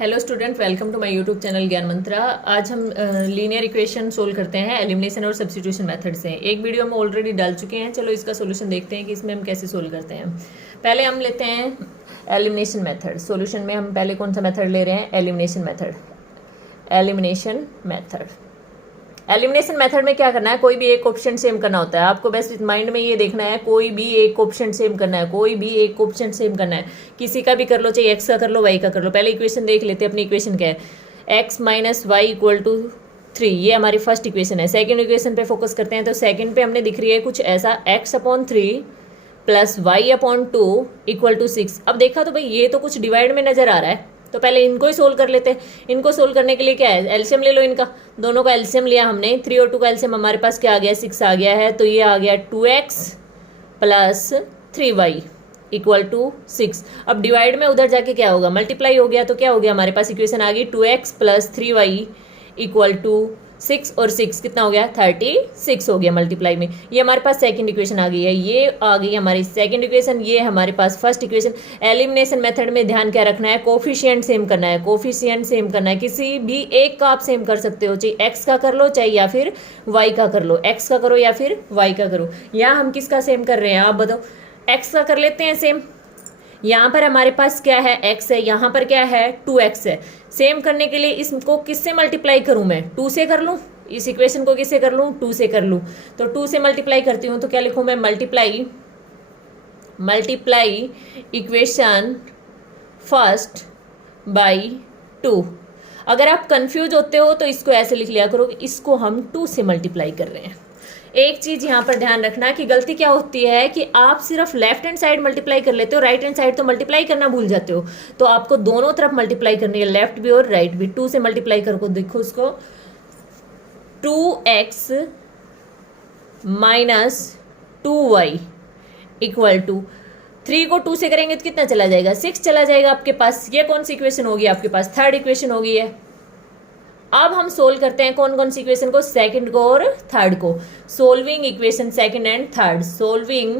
Hello student, welcome to my YouTube channel Gyan Mantra. आज हम linear equation solve करते हैं एलिमिनेशन और सब्स्टिट्यूशन मेथड से। एक वीडियो हम ऑलरेडी डाल चुके हैं। चलो इसका सॉल्यूशन देखते हैं कि इसमें हम कैसे सोल्व करते हैं। पहले हम लेते हैं एलिमिनेशन मेथड। सॉल्यूशन में हम पहले कौन सा मेथड ले रहे हैं? Elimination method. एलिमिनेशन मेथड में क्या करना है? कोई भी एक ऑप्शन सेम करना होता है। आपको बस माइंड में ये देखना है, कोई भी एक ऑप्शन सेम करना है, कोई भी एक ऑप्शन सेम करना है। किसी का भी कर लो, चाहे एक्स का कर लो, वाई का कर लो। पहले इक्वेशन देख लेते हैं। अपनी इक्वेशन क्या है? X minus y equal to 3, ये हमारी फर्स्ट इक्वेशन है। सेकेंड इक्वेशन पे फोकस करते हैं। तो सेकेंड पे हमने दिख रही है कुछ ऐसा, x upon 3 plus y upon 2 equal to 6। अब देखा तो भाई ये तो कुछ डिवाइड में नजर आ रहा है, तो पहले इनको ही सोल्व कर लेते हैं। इनको सोल्व करने के लिए क्या है? एलसीएम ले लो इनका। दोनों का एलसीएम लिया हमने। 3 और 2 का एलसीएम हमारे पास क्या आ गया? 6 आ गया है। तो ये आ गया 2x plus 3y equal to 6। अब डिवाइड में उधर जाके क्या होगा? मल्टीप्लाई हो गया। तो क्या हो गया हमारे पास? इक्वेशन आ गई 2x plus 3y equal to 6 और 6 कितना हो गया? 36 हो गया मल्टीप्लाई में। ये हमारे पास सेकंड इक्वेशन आ गई है। ये आ गई हमारी सेकंड इक्वेशन। ये हमारे पास फर्स्ट इक्वेशन। एलिमिनेशन मेथड में ध्यान क्या रखना है? कोफिशिएंट सेम करना है। कोफिशिएंट सेम करना है। किसी भी एक का आप सेम कर सकते हो, चाहे एक्स का कर लो, चाहे या फिर वाई का कर लो। एक्स का करो या फिर वाई का करो। यहाँ हम किसका सेम कर रहे हैं? आप बताओ। एक्स का कर लेते हैं सेम। यहाँ पर हमारे पास क्या है? x है। यहाँ पर क्या है? 2x है। सेम करने के लिए इसको किससे मल्टीप्लाई करूं मैं? 2 से कर लूं। इस इक्वेशन को किससे कर लूं? 2 से कर लूं। तो 2 से मल्टीप्लाई करती हूं तो क्या लिखूं मैं? Multiply equation first by 2। अगर आप कंफ्यूज होते हो तो इसको ऐसे लिख लिया करो, इसको हम 2 से मल्टीप्लाई कर रहे हैं। एक चीज यहाँ पर ध्यान रखना कि गलती क्या होती है कि आप सिर्फ लेफ्ट हैंड साइड मल्टीप्लाई कर लेते हो, राइट हैंड साइड तो मल्टीप्लाई करना भूल जाते हो। तो आपको दोनों तरफ मल्टीप्लाई करनी है, लेफ्ट भी और राइट भी। 2 से मल्टीप्लाई करो, देखो उसको। 2x minus 2y equal to 3 को 2 से करेंगे तो कितना चला जाएगा? 6 चला जाएगा आपके पास। ये कौन सी इक्वेशन होगी आपके पास? थर्ड इक्वेशन होगी है। अब हम सोल्व करते हैं कौन कौन सी इक्वेशन को? सेकंड को और थर्ड को। Solving equation second and third. Solving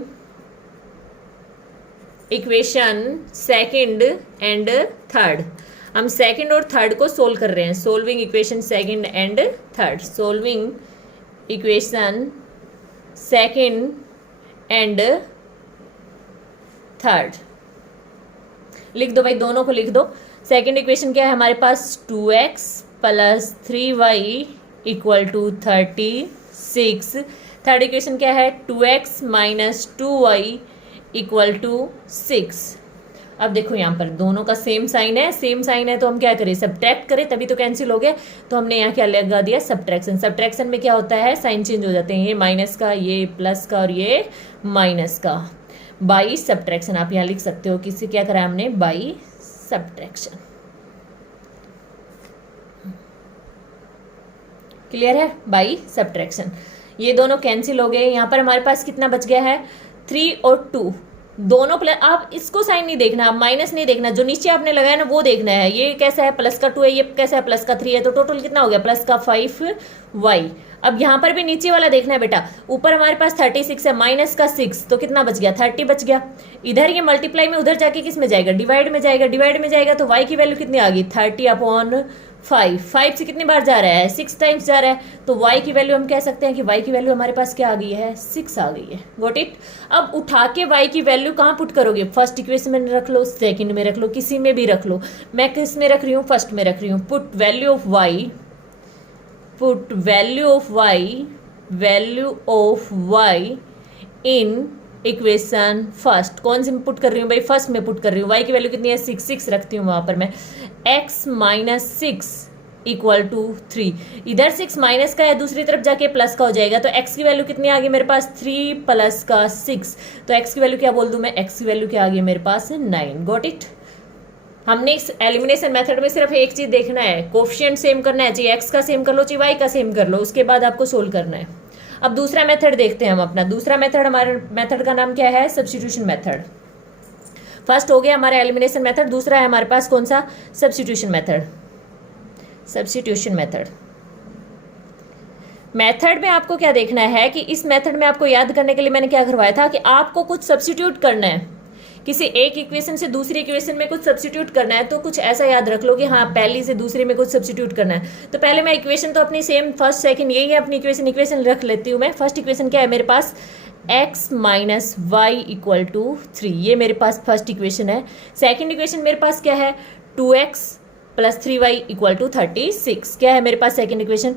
equation second and third. हम सेकंड और थर्ड को सोल्व कर रहे हैं। Solving equation second and third. Solving equation second and third. लिख दो भाई, दोनों को लिख दो। सेकंड इक्वेशन क्या है हमारे पास? 2x plus 3y equal to 36। Third equation क्या है? 2x minus 2y equal to 6। अब देखो यहाँ पर दोनों का सेम साइन है। सेम साइन है तो हम क्या करें? सब्ट्रैक्ट करें, तभी तो कैंसिल हो गया। तो हमने यहाँ क्या लगा दिया? सब्ट्रैक्शन। सब्ट्रैक्शन में क्या होता है? साइन चेंज हो जाते हैं। ये माइनस का, ये प्लस का और ये माइनस का। बाई सब्ट्रैक्शन आप यहाँ लिख सकते हो। किसी क्या करा हमने? By subtraction. क्लियर है? By subtraction. ये दोनों कैंसिल हो गए। यहाँ पर हमारे पास कितना बच गया है? 3 और 2 दोनों प्लस। आप इसको साइन नहीं देखना, आप माइनस नहीं देखना, जो नीचे आपने लगाया ना वो देखना है। ये कैसा है? प्लस का 2 है, ये कैसा है? प्लस का 3 है। तो टोटल कितना हो गया? प्लस का 5y। अब यहाँ पर भी नीचे वाला देखना है बेटा। ऊपर हमारे पास 36 है, माइनस का 6, तो कितना बच गया? 30 बच गया। इधर ये मल्टीप्लाई में उधर जाके किस में जाएगा? डिवाइड में जाएगा। डिवाइड में जाएगा तो y की वैल्यू कितनी आ गई? 30 अपॉन 5। 5 से कितनी बार जा रहा है? 6 टाइम्स जा रहा है। तो y की वैल्यू हम कह सकते हैं कि y की वैल्यू हमारे पास क्या आ गई है? 6 आ गई है। Got it? अब उठा के y की वैल्यू कहाँ पुट करोगे? फर्स्ट इक्वेशन में रख लो, सेकंड में रख लो, किसी में भी रख लो। मैं किस में रख रही हूँ? फर्स्ट में रख रही हूँ। Put value of y, put value of y in equation first. कौन सी में पुट कर रही हूँ भाई? फर्स्ट में पुट कर रही हूँ। y की वैल्यू कितनी है? 6 रखती हूँ वहां पर मैं। x minus 6 equal to 3। इधर 6 माइनस का है, दूसरी तरफ जाके प्लस का हो जाएगा। तो x की वैल्यू कितनी आ गई मेरे पास? 3 प्लस का 6। तो x की वैल्यू क्या बोल दूं मैं? x की वैल्यू क्या आ गई मेरे पास? 9। Got it? हमने इस एलिमिनेशन मेथड में सिर्फ एक चीज देखना है, कोफिशिएंट सेम करना है। चाहे x का सेम कर लो, चाहे y का सेम कर लो, उसके बाद आपको सोल्व करना है। अब दूसरा मेथड देखते हैं हम अपना। दूसरा मेथड, हमारे मेथड का नाम क्या है? Substitution method. फर्स्ट हो गया हमारा एलिमिनेशन मेथड। दूसरा है हमारे पास कौन सा? Substitution method. Substitution method. Method में आपको क्या देखना है कि इस मेथड में आपको याद करने के लिए मैंने क्या करवाया था कि आपको कुछ सब्स्टिट्यूट करना है। किसी एक इक्वेशन से दूसरी इक्वेशन में कुछ सब्स्टिट्यूट करना है तो कुछ ऐसा याद रख लो कि हाँ पहली से दूसरी में कुछ सब्स्टिट्यूट करना है। तो पहले मैं इक्वेशन तो अपनी सेम फर्स्ट सेकंड यही है अपनी इक्वेशन रख लेती हूँ मैं। फर्स्ट इक्वेशन क्या है मेरे पास, x minus y equal to 3, ये मेरे पास फर्स्ट इक्वेशन है। सेकेंड इक्वेशन मेरे पास क्या है, 2x plus 3y equal to 36। क्या है मेरे पास second equation,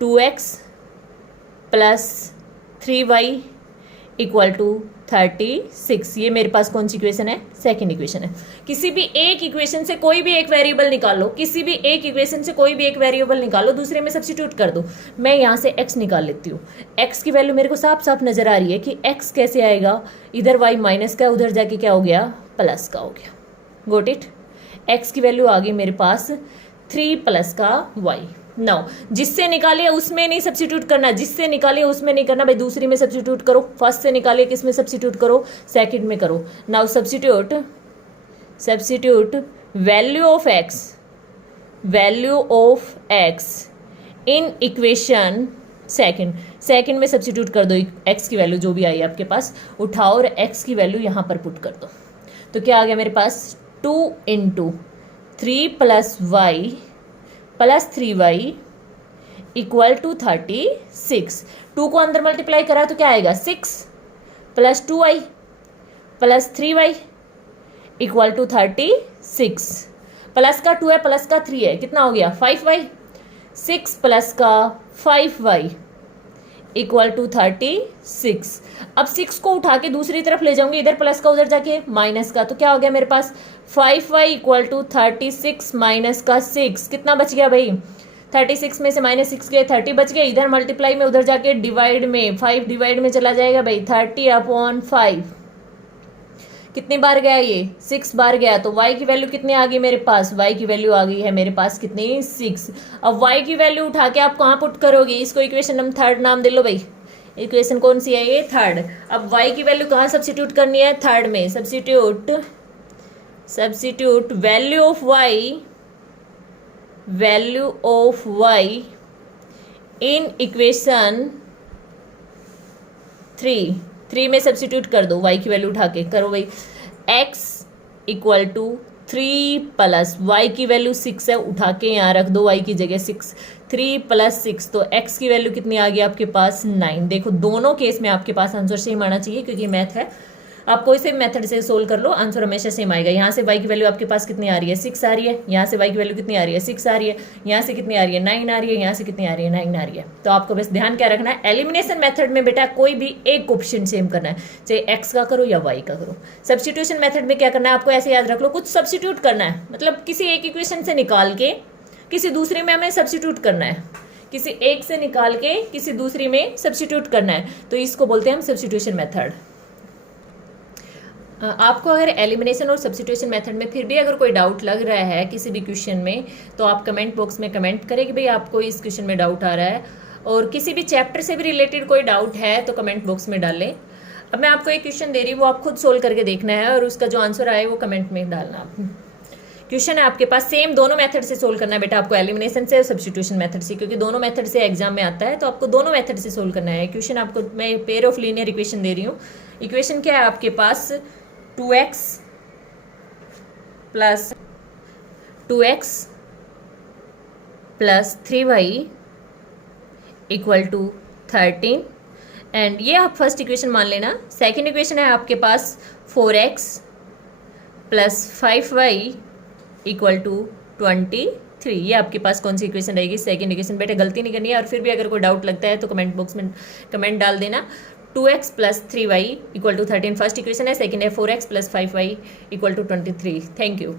2x plus 3y equal to 36। ये मेरे पास कौन सी इक्वेशन है, सेकेंड इक्वेशन है। किसी भी एक इक्वेशन से कोई भी एक वेरिएबल निकालो, किसी भी एक इक्वेशन से कोई भी एक वेरिएबल निकालो, दूसरे में सब्स्टिट्यूट कर दो। मैं यहाँ से x निकाल लेती हूँ। x की वैल्यू मेरे को साफ साफ नजर आ रही है कि x कैसे आएगा, इधर y माइनस का, उधर जाके क्या हो गया, प्लस का हो गया। Got it. x की वैल्यू आ गई मेरे पास 3 प्लस का y। नाउ जिससे निकालिए उसमें नहीं सब्स्टिट्यूट करना, जिससे निकालिए उसमें नहीं करना भाई, दूसरी में सब्स्टिट्यूट करो। फर्स्ट से निकालिए किस में सब्स्टिट्यूट करो, सेकंड में करो। Now substitute value of x in equation second में सब्स्टिट्यूट कर दो। x की वैल्यू जो भी आई आपके पास उठाओ और x की वैल्यू यहाँ पर पुट कर दो। तो क्या आ गया मेरे पास, 2 into 3 plus y plus 3y equal to 36। 2 को अंदर मल्टीप्लाई करा तो क्या आएगा, 6 plus 2y plus 3y equal to 36। Plus का 2 है, प्लस का 3 है, कितना हो गया 5y। 6 प्लस का 5y इक्वल टू 36। अब 6 को उठा के दूसरी तरफ ले जाऊंगी, इधर प्लस का उधर जाके माइनस का, तो क्या हो गया मेरे पास 5y इक्वल टू 36 माइनस का 6। कितना बच गया भाई, 36 में से माइनस 6 गए, 30 बच गए। इधर मल्टीप्लाई में, उधर जाके डिवाइड में, 5 डिवाइड में चला जाएगा भाई, 30/5। कितनी बार गया ये, 6 बार गया। तो y की वैल्यू कितनी आ गई मेरे पास, y की वैल्यू आ गई है मेरे पास कितनी, 6। अब y की वैल्यू उठा के आप कहाँ पुट करोगे, इसको इक्वेशन नंबर 3 नाम दे लो भाई। इक्वेशन कौन सी है ये, 3। अब y की वैल्यू कहाँ सब्स्टिट्यूट करनी है, 3 में। Substitute value of y in equation 3 में सब्स्टिट्यूट कर दो। y की वैल्यू उठा के करो भाई, x equal to 3 plus y की वैल्यू 6 है, उठा के यहाँ रख दो y की जगह 6। 3 प्लस 6 तो x की वैल्यू कितनी आ गई आपके पास, 9। देखो दोनों केस में आपके पास आंसर सेम आना चाहिए क्योंकि मैथ है। आप कोई से मेथड से सोल्व कर लो, आंसर हमेशा सेम आएगा। यहाँ से y की वैल्यू आपके पास कितनी आ रही है, 6 आ रही है। यहाँ से y की वैल्यू कितनी आ रही है, 6 आ रही है। यहाँ से कितनी आ रही है, 9 आ रही है। यहाँ से कितनी आ रही है, 9 आ रही है। तो आपको बस ध्यान क्या रखना है, एलिमिनेशन मेथड में बेटा कोई भी एक ऑप्शन सेम करना है, चाहे x का करो या y का करो। सब्स्टिट्यूशन मेथड में क्या करना है, आपको ऐसे याद रख लो, कुछ सब्स्टिट्यूट करना है, मतलब किसी एक इक्वेशन से निकाल के किसी दूसरे में हमें सब्स्टिट्यूट करना है, किसी एक से निकाल के किसी दूसरी में सब्स्टिट्यूट करना है। तो इसको बोलते हैं हम सब्स्टिट्यूशन मेथड। आपको अगर एलिमिनेशन और सब्स्टिट्यूशन मेथड में फिर भी अगर कोई डाउट लग रहा है किसी भी क्वेश्चन में, तो आप कमेंट बॉक्स में कमेंट करें कि भाई आपको इस क्वेश्चन में डाउट आ रहा है। और किसी भी चैप्टर से भी रिलेटेड कोई डाउट है तो कमेंट बॉक्स में डालें। अब मैं आपको एक क्वेश्चन दे रही हूँ, वो आप खुद सोल्व करके देखना है और उसका जो आंसर आए वो कमेंट में डालना। क्वेश्चन है आपके पास, सेम दोनों मेथड से सोल्व करना है बेटा आपको, एलिमिनेशन से और सब्स्टिट्यूशन मेथड से, क्योंकि दोनों मेथड से एग्जाम में आता है, तो आपको दोनों मेथड से सोल्व करना है। क्वेश्चन आपको मैं पेयर ऑफ लीनियर इक्वेशन दे रही हूँ। इक्वेशन क्या है आपके पास, 2x plus 3y equal to 13। And ये आप फर्स्ट इक्वेशन मान लेना। सेकेंड इक्वेशन है आपके पास 4x plus 5y equal to 23। ये आपके पास कौन सी इक्वेशन रहेगी, सेकेंड इक्वेशन। बेटा गलती नहीं करनी है, और फिर भी अगर कोई डाउट लगता है तो कमेंट बॉक्स में कमेंट डाल देना। 2x plus 3y equal to 13 first equation है, सेकेंड है 4x plus 5y equal to 23। Thank you.